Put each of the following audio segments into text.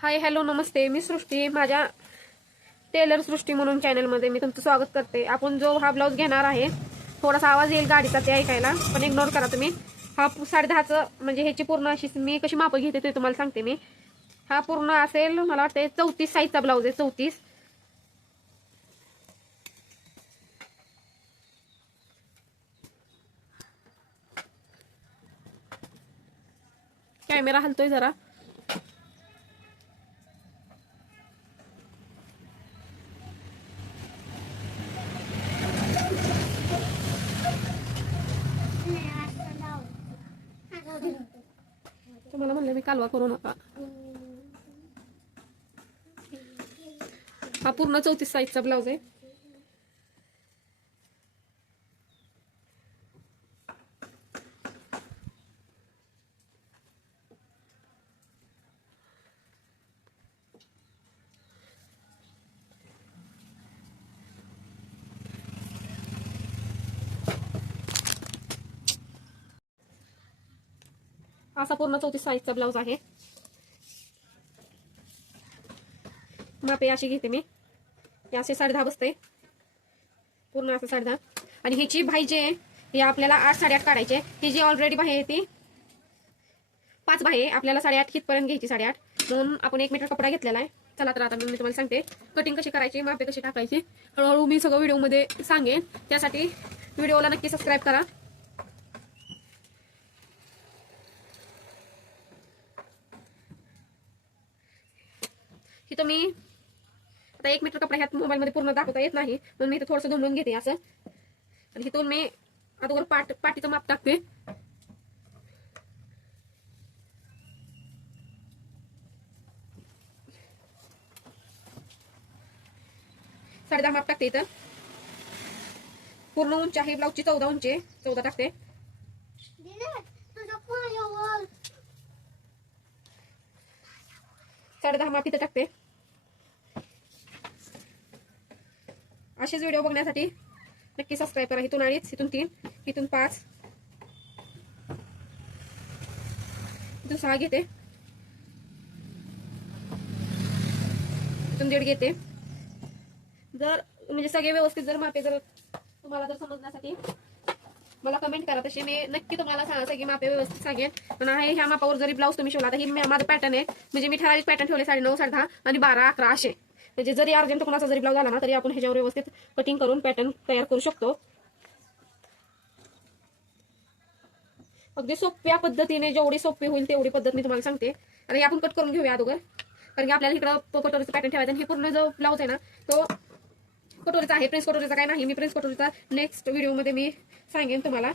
Hi hello नमस्ते. मी सृष्टी माझ्या teller सृष्टी म्हणून चॅनलमध्ये मी तुमचं स्वागत करते. आपण जो हा ब्लाऊज घेणार आहे थोडासा आवाज येईल गाडीचा ते ऐकायला पण इग्नोर करा तुम्ही. हा साडे दहाचं म्हणजे ह्याची पूर्ण अशी मी कशी मापं घेते ते तुम्हाला सांगते मी. हा पूर्ण असेल मला वाटते चौतीस साईजचा ब्लाऊज आहे चौतीस. कॅमेरा हलतोय जरा. मी कालवा करू नका. हा पूर्ण चौतीस साईजचा ब्लाऊज आहे. असा पूर्ण चौतीस साईजचा ब्लाऊज आहे. मापे अशी घेते मी. असे असे साडेदहा बसते पूर्ण असं साडेदहा आणि ह्याची भाई जी आहे ही आपल्याला आठ साडेआठ काढायचे ही जी ऑलरेडी बाहे आहे ती पाच बाहे आपल्याला साडेआठ हितपर्यंत घ्यायची साडेआठ म्हणून आपण एक मीटर कपडा घेतलेला आहे. चला तर आता मी तुम्हाला सांगते. कटिंग कशी करायची मापे कशी टाकायची हळूहळू मी सगळं व्हिडिओमध्ये सांगेन. त्यासाठी व्हिडिओला नक्की सबस्क्राईब करा. इथं मी आता एक मीटर कपडा ह्यात मोबाईलमध्ये पूर्ण दाखवता येत नाही. म्हणून मी इथं थोडंसं दुमडून घेते असं. आणि इथून मी अगोदर पाट पाठीचं माप टाकते. साडेदहा माप टाकते इथं. पूर्ण उंची आहे ब्लाऊजची चौदा उंची चौदा टाकते. साडेदहा माप इथं टाकते. असेच व्हिडिओ बघण्यासाठी नक्की सबस्क्राईब करा. इथून अडीच इथून तीन इथून पाच. इथून सहा घेते. इथून दीड घेते. जर म्हणजे सगळे व्यवस्थित जर मापे जर तुम्हाला जर समजण्यासाठी मला कमेंट करा. तशी मी नक्की तुम्हाला सांगा सगळी मापे व्यवस्थित सांगेन. पण आहे ह्या मापावर जरी ब्लाऊज तुम्ही शिवला तर ही माझं पॅटर्न आहे. म्हणजे मी ठराविक पॅटर्न ठेवले साडे नऊ साडे दहा आणि बारा अकरा असे. म्हणजे जरी अर्जंट कोणाचा जरी ब्लाऊज आला ना तरी आपण ह्याच्यावर व्यवस्थित कटिंग करून पॅटर्न तयार करू शकतो. अगदी सोप्या पद्धतीने जेवढी सोपी होईल तेवढी पद्धत मी तुम्हाला सांगते. आणि आपण कट करून घेऊया अगोदर. कारण की आपल्याला इकडं कटोरीचं पॅटर्न ठेवायचं आणि हे पूर्ण जो ब्लाऊज आहे ना तो कटोरीचा आहे. प्रिन्स कटोरीचा काय नाही मी प्रिन्स कटोरीचा नेक्स्ट व्हिडिओमध्ये मी सांगेन तुम्हाला.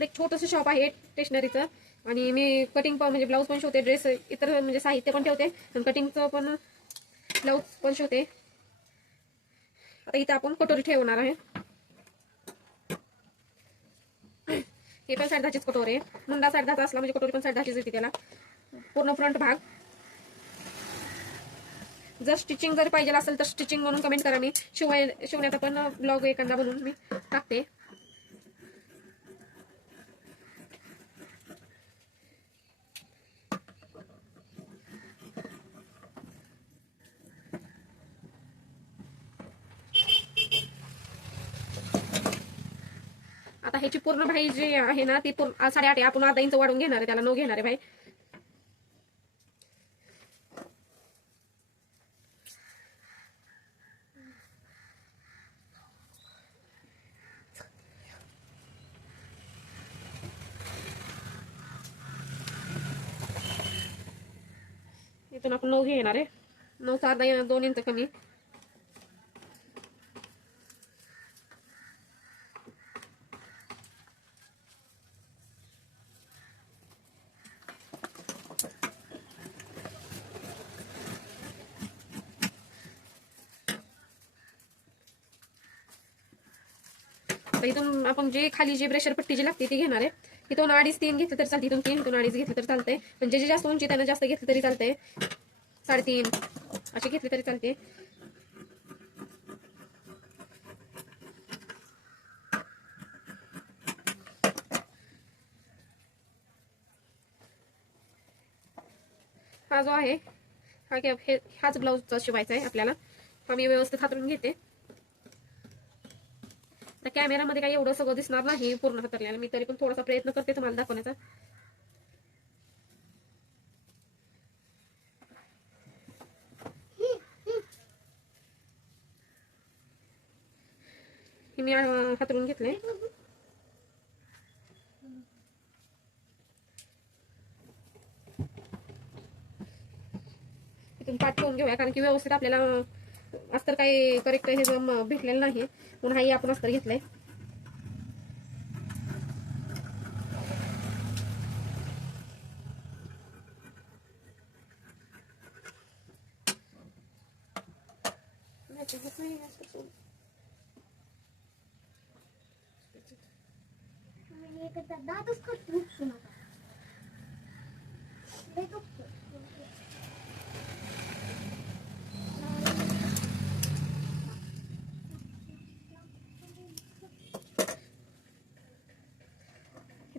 आपलं एक छोटंसं शॉप आहे स्टेशनरीचं आणि मी कटिंग पण म्हणजे ब्लाऊज पण शिवते ड्रेस इतर म्हणजे साहित्य पण ठेवते. आणि कटिंगचं पण ब्लाऊज पण शिवते. आता इथं आपण कटोरी ठेवणार आहे. हे पण साडेदहाचीच कटोरी आहे. मुंडा साडेदहाचा असला म्हणजे कटोरी पण साडेदहाचीच येते त्याला. पूर्ण फ्रंट भाग. जर स्टिचिंग जर पाहिजे असेल तर स्टिचिंग म्हणून कमेंट करा मी. शिवाय शिवण्याचा पण ब्लॉग एखादा बनवून मी टाकते. ह्याची पूर्ण भाई जी आहे ना ती पूर्ण साडेआठ आहे. आपण अर्धा इंच वाढून घेणार आहे त्याला नऊ घेणार आहे भाई. इथून आपण नऊ घेणार आहे. नऊ अर्धा दोन इंच कमी. आता इथून आपण जे खाली जे प्रेशर पट्टी जी लागते ती घेणार आहे इथून अडीच तीन घेतलं तर चालते इथून तीन इथून अडीच घेतलं तर चालतंय पण जे जास्त उंची त्यांना जास्त घेतलं तरी चालतंय साडेतीन असे घेतले तरी चालते. हा जो आहे हा हे हाच ब्लाऊजचा शिवायचा आहे आपल्याला. हा मी व्यवस्थित हातरून घेते. तर कॅमेरामध्ये काही एवढं सगळं दिसणार नाही पूर्ण हातरल्याला मी तरी पण थोडासा प्रयत्न करते तुम्हाला दाखवण्याचा. मी हातरून घेतले इथून पाठ ठेवून घेऊया कारण की व्यवस्थित आपल्याला अस्तर काही करेक्ट हे जम- भेटलेलं नाही म्हणून हाही आपण अस्तर घेतलंय. दातच करतो उपसू नका लय दुखतं. इथं